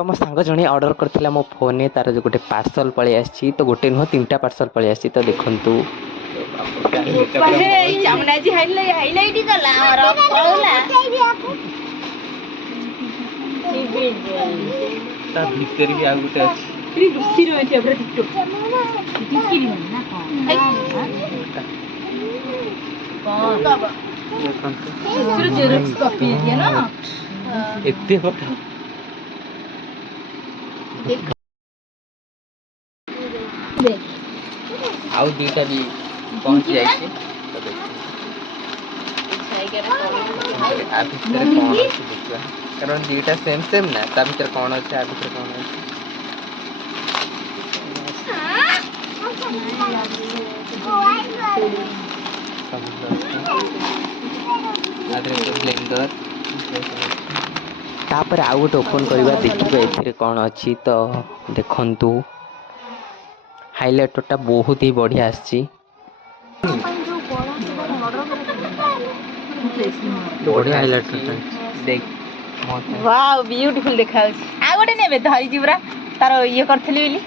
तो मो सांग जणे ऑर्डर करथिला मो फोन ने तार जो गोटे पार्सल पळी आछि तो गोटे नुह तीनटा पार्सल पळी आछि तो देखंतु चामनाजी हाइलाइट गला और पळला ता भीतर भी आ गोटे अछि फ्री रुसी रो एते अपरे टिकटॉक दिखिली ना कौन देखंतु जेरॉक्स कॉपी है ना एते बता आउ दुईटा भी पहुंच जाए कारण दुईटा सेम सेम ना ता भीतर कौन अच्छे आ भीतर कौन अच्छे ब्लेंडर तापर आउ गोटे ओपन करवा देखिबा एथिरे कौन अच्छी तो देखंतु हाइलाइटरटा बहुत ही बढ़िया आछि बढ़िया हाइलाइटर देख वाओ ब्यूटीफुल देखा आ गोटे नेबे धरी जिबरा तार ये करथली बिली